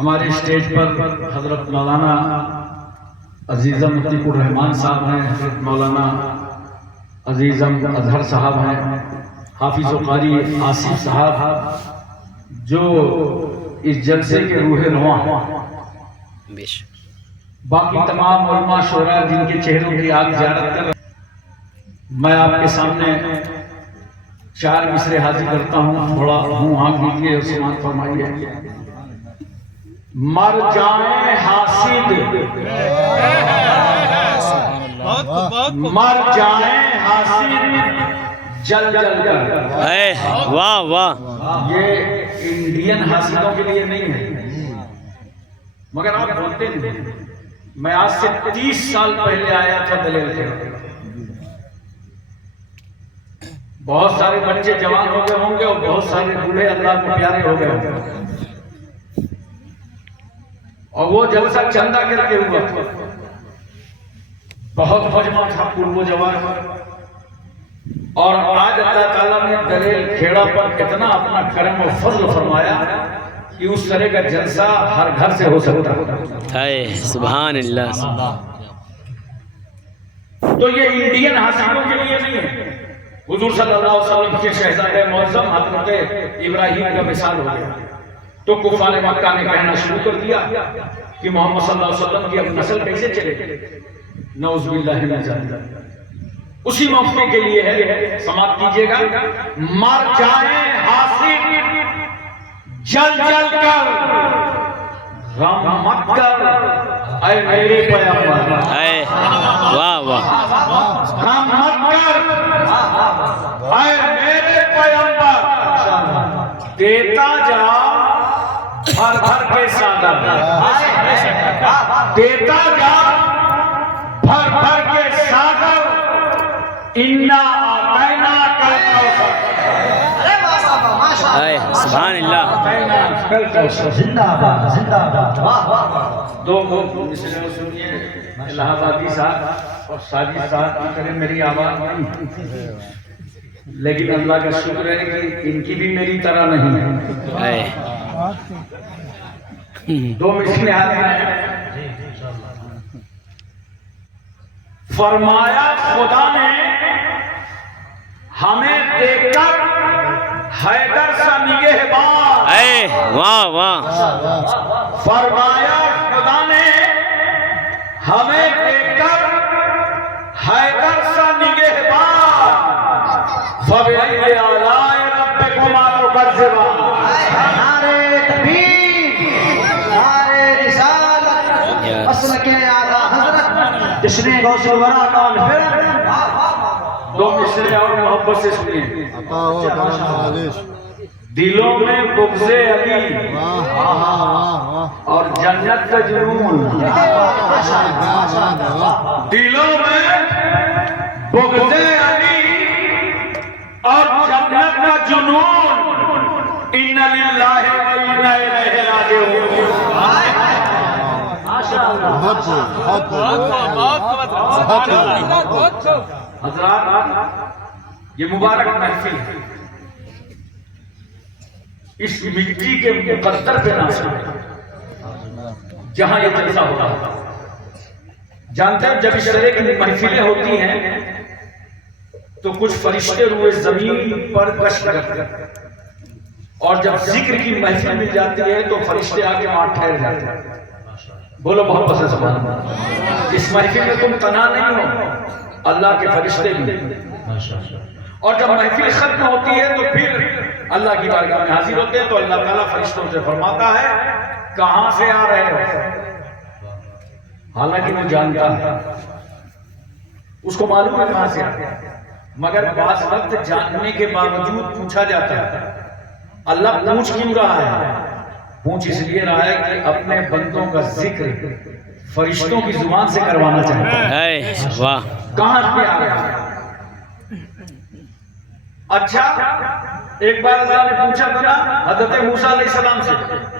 ہمارے اسٹیج پر حضرت مولانا عزیزم عتیق الرحمان صاحب ہیں، حضرت مولانا عزیزم اظہر صاحب ہیں، حافظ و قاری آصف صاحب جو اس جلسے کے روح رواں ہیں، باقی تمام علماء شعراء جن کے چہروں کی آپ زیارت کر رہے ہیں، میں آپ کے سامنے 4 مصرے حاضر کرتا ہوں، تھوڑا منہ آنکھ دیجیے اور سماعت فرمائیے۔ مر جائیں حاسد، مر جائیں حاسد جل جل کر۔ واہ واہ، یہ انڈین حاسدوں کے لیے نہیں ہے، مگر آپ بولتے نہیں۔ میں آج سے 30 سال پہلے آیا تھا دلیل کھیڑا، بہت سارے بچے جوان ہو گئے ہوں گے اور بہت سارے بوڑھے اللہ کو پیارے ہو گئے ہوں گے، اور وہ جلسہ چندہ کر کے ہوا تھا، بہت مجمع تھا پور و جوان، اور آج اللہ تعالیٰ نے دلیل کھیڑا پر اتنا اپنا کرم و فضل فرمایا کہ اس طرح کا جلسہ ہر گھر سے ہو سکتا ہے۔ سبحان اللہ۔ تو یہ انڈین حاسدوں کے لیے نہیں ہے، حضور صلی اللہ علیہ وسلم کے شہزادے معظم حضرت ابراہیم کا مثال ہو گیا، تو کفار مکہ نے کہنا شروع کر دیا کہ محمد صلی اللہ علیہ وسلم کی اب نسل کیسے چلے، نعوذ باللہ من ذالک۔ اسی موقع کے لیے ہے، سماعت کیجئے گا۔ مر جائیں حاسد جل جل کر، غم مت کر اے میرے پیغمبر، واہ واہ، غم مت کر اے میرے پیغمبر، دیتا جا بھر بھر کے ساگر، دیتا جا بھر بھر کے ساگر، انا آتینا کل کوثر۔ سبحان اللہ۔ زندہ باد، زندہ باد۔ دو مصرے سنیے، الہ آبادی صاحب اور ساجد صاحب کی طرح میری آواز نہیں، لیکن اللہ کا شکر ہے کہ ان کی بھی میری طرح نہیں ہے۔ دو مصرے آتے ہیں۔ فرمایا خدا نے ہمیں دیکھ کر حیدر سا نگہبان، واہ واہ، فرمایا خدا نے ہمیں دیکھ کر حیدر سا نگہبان، فَبِأَيِّ آلَاءِ رَبِّكُمَا تُكَذِّبَانِ۔ نعرے تکبیر، نعرے رسالت، مسلک اعلیٰ حضرت جس نے غوث الورا کا الفرد۔ دو مصرے اور محبت سے سنیے۔ دلوں میں بغض علی اور جنت کا جنون، دلوں میں بغض علی اور جنت کا جنون، ان للہ و انا الیہ راجعون۔ حضرات، یہ مبارک محفل ہے، اس مٹی کے مقدر پہ ناصر ہے جہاں یہ جلسہ ہوتا ہے۔ جانتے ہیں جب اس طرح کی محفلیں ہوتی ہیں تو کچھ فرشتے روئے زمین پر گشت کرتے ہیں، اور جب ذکر کی محفل مل جاتی ہے تو فرشتے آگے وہاں ٹھہر جاتے ہیں۔ بولو محبت سے سبحان اللہ۔ اس محفل میں تم تنہا نہیں ہو، اللہ کے فرشتے بھی، اور جب محفل ختم ہوتی ہے تو پھر اللہ کی بارگاہ میں حاضر ہوتے ہیں تو اللہ تعالیٰ فرشتوں سے فرماتا ہے کہاں سے آ رہے ہو، حالانکہ وہ جانتا ہے، اس کو معلوم ہے کہاں سے آ رہے ہیں، مگر بعض وقت جاننے کے باوجود پوچھا جاتا ہے۔ اللہ پوچھ کیوں رہا ہے؟ پوچھ اس لیے رہا ہے کہ اپنے بندوں کا ذکر فرشتوں کی زبان سے کروانا چاہتا ہے۔ واہ، کہاں سے آ رہے ہیں؟ اچھا، ایک بار اللہ نے پوچھا تھا حضرت موسیٰ علیہ السلام سے،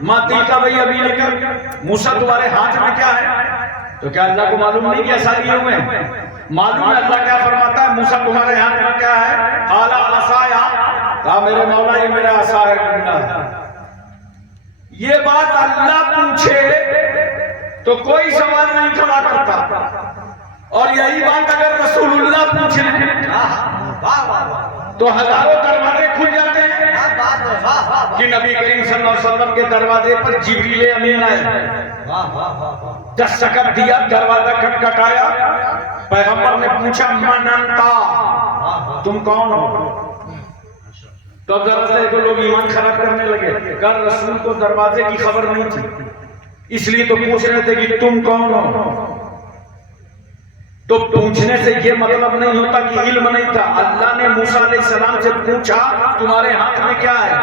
مَا تِلْكَ بِيَمِينِكَ، موسیٰ تمہارے ہاتھ میں کیا ہے؟ تو کیا اللہ کو معلوم نہیں کیا ساری یہ ہوئے؟ معلوم ہے۔ اللہ کیا فرماتا ہے؟ موسیٰ تمہارے ہاتھ میں کیا ہے؟ قَالَ عَصَايَ، کہا میرے مولا یہ میرا عصا ہے، ڈنڈا ہے۔ یہ بات اللہ پوچھے تو کوئی سوال نہیں کھڑا کرتا، اور یہی بات اگر رسول اللہ پوچھ لیں تو ہزاروں دروازے کھل جاتے ہیں کہ نبی کریم صلی اللہ علیہ وسلم کے دروازے پر جبریل امین آئے، دستخط دیا، دروازہ کھٹکھٹایا، پیغمبر نے پوچھا من انت، تم کون ہو؟ تو اب ذرا سے تو لوگ ایمان خراب کرنے لگے، کہا رسول کو دروازے کی خبر نہیں تھی، اس لیے تو پوچھ رہے تھے کہ تم کون ہو۔ تو پوچھنے سے یہ مطلب نہیں ہوتا کہ علم نہیں تھا۔ اللہ نے موسیٰ علیہ السلام سے پوچھا تمہارے ہاتھ میں کیا ہے؟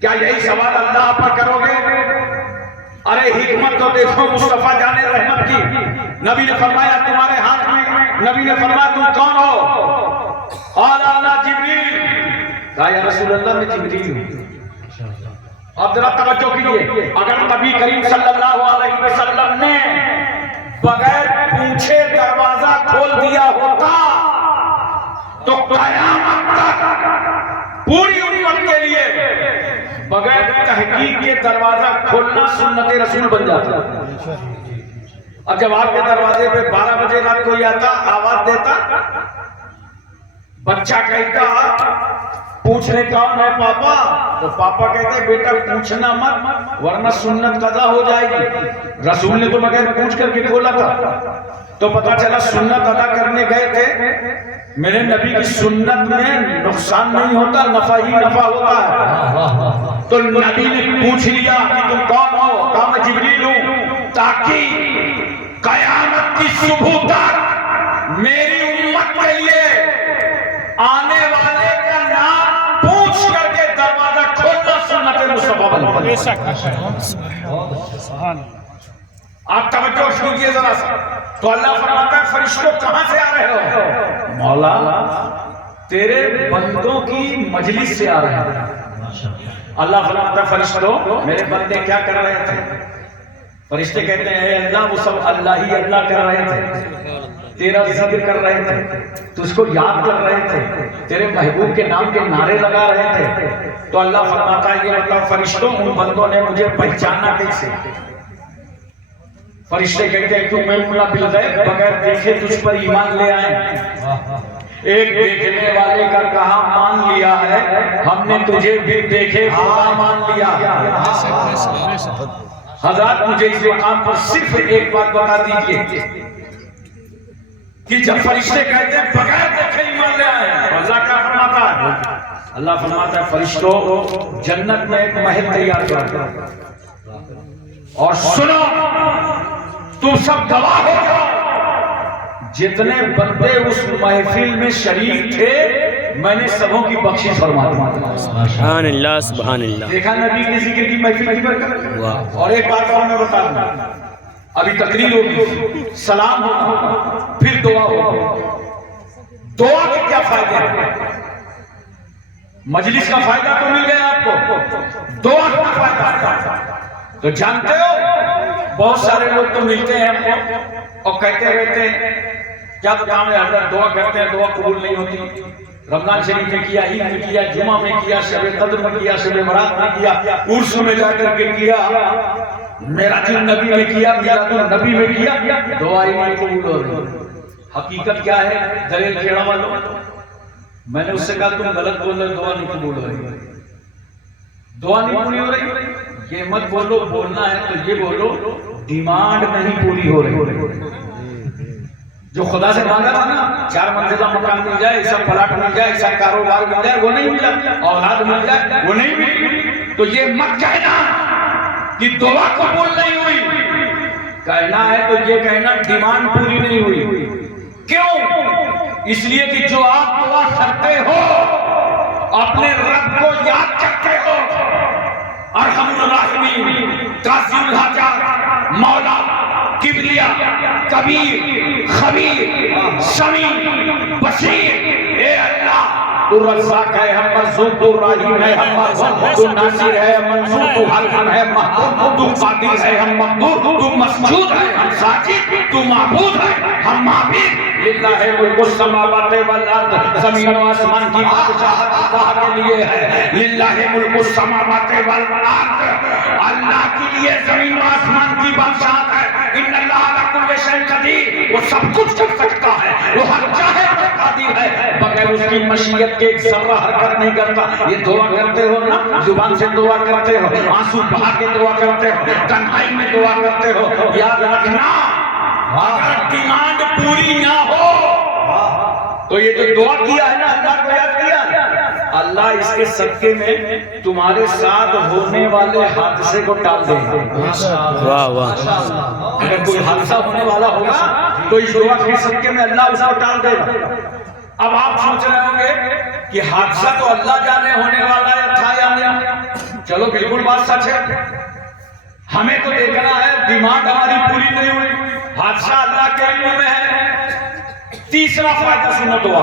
کیا یہی سوال اللہ پر کرو گے؟ ارے حکمت تو دیکھو مصطفیٰ جان رحمت کی، نبی نے فرمایا تمہارے ہاتھ میں، نبی نے فرمایا تم کون ہو؟ قال انا جبریل، کہا یا رسول اللہ میں جبریل ہوں۔ اب ذرا توجہ کیجیے، اگر نبی کریم صلی اللہ علیہ وسلم نے بغیر پوچھے دروازہ کھول دیا ہوتا تو قیامت تک پوری امت کے لیے بغیر تحقیق کے دروازہ کھولنا سنت رسول بن جاتا۔ اب جب آپ کے دروازے پہ 12 بجے رات کوئی آتا، آواز دیتا، بچہ کہتا پوچھنے کون ہے پاپا، تو پاپا کہتے بیٹا پوچھنا مت ورنہ سنت قضا ہو جائے گی۔ رسول نے تو بغیر پوچھ کر کے کھولا تھا، تو پتا چلا سنت ادا کرنے گئے تھے، میرے نبی کی سنت میں نقصان نہیں ہوتا، نفع ہی نفع ہوتا ہے۔ تو نبی نے پوچھ لیا کہ تم کون ہو؟ کہا میں جبریل ہوں، تاکہ قیامت کی صبح تک میری امت کے لیے آنے والے کا نام پوچھ کر کے دروازہ کھولنا سنت مصطفیٰ بن جائے۔ آپ توجہ کیجیے ذرا سا، تو اللہ فرماتا ہے فرشتوں کہاں سے آ رہے ہو؟ مولا تیرے بندوں کی مجلس سے آ رہے ہیں۔ اللہ فرماتا ہے فرشتوں میرے بندے کیا کر رہے تھے؟ فرشتے کہتے ہیں اے اللہ وہ سب اللہ ہی اللہ کر رہے تھے، تیرا ذکر کر رہے تھے، تجھ کو یاد کر رہے تھے، تیرے محبوب کے نام کے نعرے لگا رہے تھے۔ تو اللہ فرماتا ہے یہ بتاؤ فرشتوں ان بندوں نے مجھے پہچانا کیسے؟ فرشتے کہتے ہیں کہ میں ملا بالغیب بغیر دیکھے تجھ پر ایمان لے آئے۔ ایک دیکھنے والے کا کہا مان لیا ہے، ہم نے تجھے بھی دیکھے خدا مان لیا۔ حضرات مجھے اس مقام پر صرف ایک بات بتا دیجئے کہ جب فرشتے کہتے ہیں بغیر دیکھے ایمان لے آئے، اللہ کیا فرماتا ہے؟ اللہ فرماتا ہے فرشتوں جنت میں ایک محل تیار کر، اور سنو تم سب گواہ ہو جاؤ، جتنے بندے اس محفل میں شریک تھے میں نے سبوں کی بخشش فرما دی۔ سبحان اللہ سبحان اللہ۔ دیکھا نبی کے ذکر کی محفل کی برکت۔ اور ایک بات اور میں بتا دوں، ابھی تقریر ہوگی، سلام ہوگا، پھر دعا ہوگی۔ دعا کے کیا فائدے ہیں؟ مجلس کا فائدہ تو مل گیا آپ کو، دعا کا فائدہ تو جانتے ہو؟ بہت سارے لوگ تو ملتے ہیں ہم کو اور کہتے رہتے ہیں کیا کام ہے حضرت، دعا کرتے ہیں دعا قبول نہیں ہوتی، رمضان شریف میں کیا، عید میں کیا، جمعہ میں کیا، شب قدر میں کیا، شب برات میں کیا، عرس میں جا کر کے کیا، معراج النبی میں کیا، میلاد النبی میں کیا، دعا ہی نہیں قبول ہو رہی۔ حقیقت کیا ہے دلیل کھیڑا والوں؟ میں نے اس سے کہا تم غلط بول رہے، دعا نہیں قبول ہو رہی، دعا نہیں پوری ہو رہی۔ یہ مت بولو، بولنا ہے تو یہ بولو ڈیمانڈ نہیں پوری ہو رہی۔ جو خدا سے مانگا تھا نا 4 منزلہ مکان مل جائے، ایسا پلاٹ مل جائے، ایسا کاروبار مل جائے، وہ نہیں ملا، اولاد مل جائے، وہ نہیں ملی۔ تو یہ مت کہنا کہ دعا قبول نہیں ہوئی، کہنا ہے تو یہ کہنا ڈیمانڈ پوری نہیں ہوئی۔ کیوں؟ اس لیے کہ جو آپ دعا کرتے ہو اپنے رب کو یاد کرتے ہو، ارحم الراحمین، قاضی الحاجات، مولا، کبریا، کبیر، خبیر، سمیع، بصیر، اے اللہ تو رزاق ہے، ہم مرزوق، تو رحیم ہے، ہم مرزوق، تو ناصر ہے، ہم منصور، تو حاکم ہے، محبوب، تو قادر ہے، ہم مقدور، تو مسجود ہے، ہم ساجد، تو معبود ہے، ہم معبود۔ للہ ملک السماوات والارض، زمین و آسمان کی بادشاہت اللہ کے لیے ہے۔ للہ ملک السماوات والارض، اللہ کے لیے وہ سب کچھ کر سکتا ہے، وہ ہر چاہے پر قادر ہے، بغیر اس کی مشیت کے ایک ذرہ حرکت نہیں کرتا۔ یہ دعا کرتے ہو نا، زبان سے دعا کرتے ہو، آنسو بہا کے دعا کرتے ہو، تنہائی میں دعا کرتے ہو، یاد رکھنا اگر ڈیمانڈ پوری نہ ہو تو یہ جو دعا کیا ہے نا، اللہ کو یاد کیا، اللہ اس کے صدقے میں تمہارے ساتھ ہونے والے حادثے کو ٹال دے گا۔ واہ واہ، اگر کوئی حادثہ ہونے والا ہوگا تو اس دعا کے صدقے میں اللہ اس کو ٹال دے گا۔ اب آپ سوچ رہے ہوں گے کہ حادثہ تو اللہ جانے ہونے والا ہے تھا یا نہیں، چلو بالکل بات سچ ہے، ہمیں تو دیکھنا ہے ڈیمانڈ ہماری پوری نہیں ہوئی، حادثہ اللہ کے علم میں ہے۔ تیسرا فائدہ سنو دعا،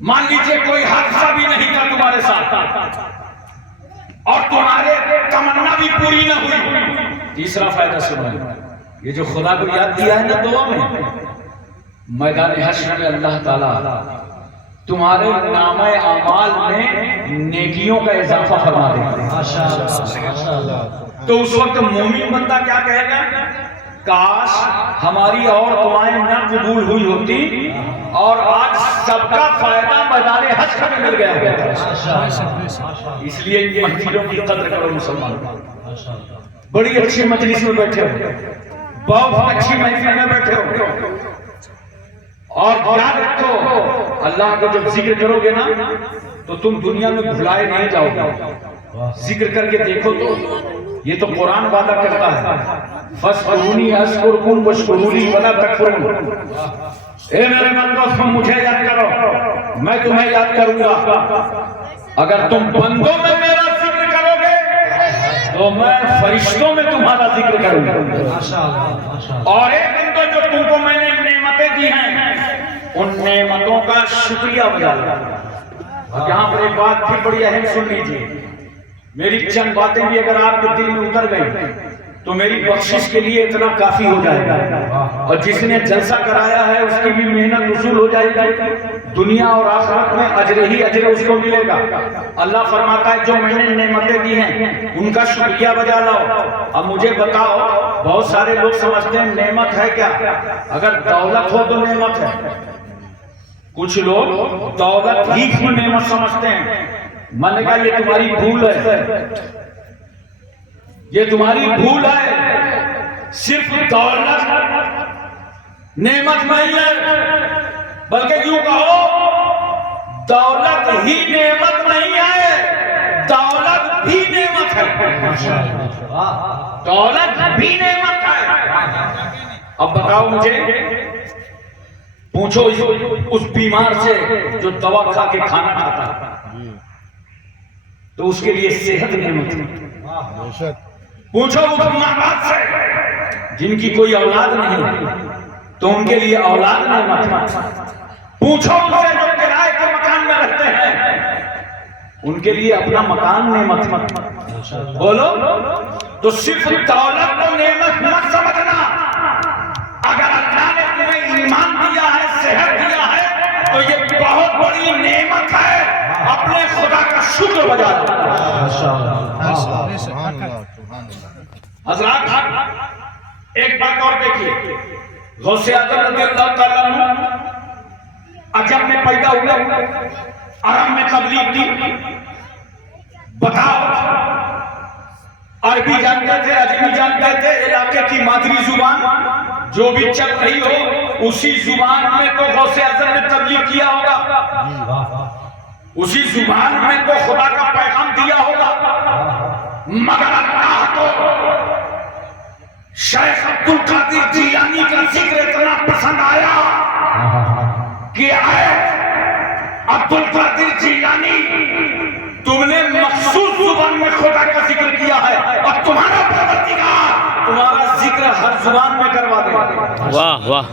مان لیجئے کوئی حادثہ بھی نہیں تھا تمہارے ساتھ اور تمہارے تمنا بھی پوری نہ ہوئی، تیسرا فائدہ سنو، یہ جو خدا کو یاد دیا ہے نا دعا میں، میدان حشر میں اللہ تعالیٰ تمہارے نامہ اعمال میں نیکیوں کا اضافہ فرما دے گا۔ تو اس وقت مومن بندہ کیا کہے گا، کاش ہماری اور دعائیں نہ قبول ہوئی ہوتی اور آج سب کا فائدہ میدان حشر میں مل گیا ہوتا۔ اس لیے ان محفلوں کی قدر کرو مسلمان، بڑی اچھی مجلس میں بیٹھے ہو، بہت اچھی محفل میں بیٹھے ہو، اور یاد رکھو اللہ کو جب ذکر کرو گے نا تو تم دنیا میں بھلائے نہیں جاؤ گے۔ ذکر کر کے دیکھو تو یہ تو قرآن وعدہ کرتا ہے، فَاسْأَلُونِي أَذْكُرْكُمْ وَاشْكُرُوا لِي وَلَا تَكْفُرُونَ، اے میرے بندو تم مجھے یاد کرو میں تمہیں یاد کروں گا۔ اگر تم بندوں میں میرا ذکر کرو گے تو میں فرشتوں میں تمہارا ذکر کروں گا۔ اور اے بندو جو تم کو میں نے نعمتیں دی ہیں ان نعمتوں کا شکریہ ادا کرو۔ یہاں پر ایک بات پھر بڑی اہم سن لیجیے، میری چند باتیں بھی اگر آپ کے دل میں اتر گئی تو میری بخشش کے لیے اتنا کافی ہو جائے گا، اور جس نے جلسہ کرایا ہے اس کی بھی محنت وصول ہو جائے گی، دنیا اور آخرت میں اجر ہی اجر اس کو ملے گا۔ اللہ فرماتا ہے جو میں نے نعمتیں دی ہیں ان کا شکریہ بجا لاؤ۔ اب مجھے بتاؤ، بہت سارے لوگ سمجھتے ہیں نعمت ہے کیا، اگر دولت ہو تو نعمت ہے، کچھ لوگ دولت ہی کو نعمت سمجھتے ہیں۔ میں نے کہا یہ تمہاری بھول ہے، یہ تمہاری بھول ہے، صرف دولت نعمت نہیں ہے، بلکہ یوں کہو دولت ہی نعمت نہیں ہے، دولت بھی نعمت ہے، دولت بھی نعمت ہے۔ اب بتاؤ مجھے، پوچھو اس بیمار سے جو دوا کھا کے کھانا کھاتا ہے تو اس کے لیے صحت نعمت ہے۔ پوچھو اس ماں باپ سے جن کی کوئی اولاد نہیں تو ان کے لیے اولاد نعمت ہے۔ پوچھو ان سے جو کرائے کے مکان میں رہتے ہیں ان کے لیے اپنا مکان نعمت ہے۔ بولو، تو صرف دولت کو نعمت مت سمجھنا، اگر اللہ نے تمہیں ایمان دیا ہے، صحت دیا ہے تو یہ بہت بڑی نعمت ہے، اپنے خدا کا شکر بجا حضرات۔ ایک بات اور دیکھیے، غوث اعظم رضی اللہ تعالیٰ عنہ عجم میں پیدا ہوئے، عرب میں تبلیغ دی۔ بتاؤ، عربی جانتے تھے، عجمی جانتے تھے، علاقے کی مادری زبان جو بھی چل رہی ہو اسی زبان میں تو غوث اعظم نے تبلیغ کیا ہوگا، اسی زبان میں تو خدا کا پیغام دیا ہوگا، مگر اللہ کو شیخ عبد القادر جیلانی کا ذکر اتنا پسند آیا کہ اے عبد القادر جیلانی، تم نے مخصوص زبان میں خدا کا ذکر کیا ہے اور تمہارا پروردگار تمہارا ذکر ہر زبان میں کروا دے گا۔ واہ واہ،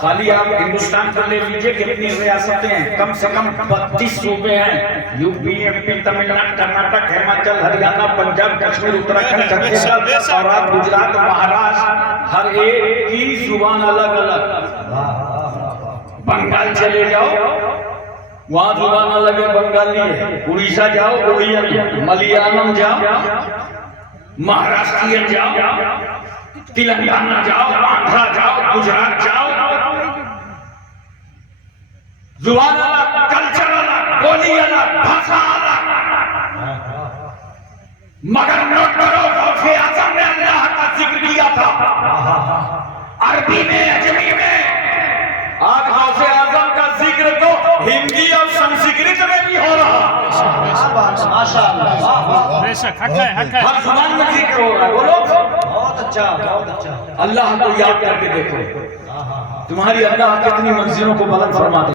خالی آپ ہندوستان کو لے لیجئے کتنی ریاستیں ہیں، کم سے کم 32 صوبے ہیں، U P, M P, Tamil Nadu, Karnataka, Himachal, Haryana, Punjab, Kashmir, Uttarakhand, Chhattisgarh, اور گجرات، مہاراشٹر، ہر ایک کی زبان الگ الگ۔ بنگال چلے جاؤ وہاں زبان الگ ہے، بنگالی ہے، اڑیسہ جاؤ اڑین، ملیالم جاؤ، مہاراشٹرین جاؤ، تلنگانہ جاؤ، آندھرا جاؤ، گجرات جاؤ، زبان الگ، کلچر الگ، بولی الگ، بھاشا الگ، مگر نوٹ کرو غوث اعظم نے اللہ کا ذکر کیا تھا عربی میں، عجمی میں. آج غوث اعظم کا ذکر تو ہندی اور سنسکرت میں بھی ہو رہا. ماشاء اللہ. بے شک حق ہے، حق ہے. ہر زبان میں ذکر ہو رہا ہے. بولو بہت اچھا، بہت اچھا. اللہ کو یاد کر کے دیکھو، تمہاری اللہ کتنی منزلوں کو بلند فرما دے.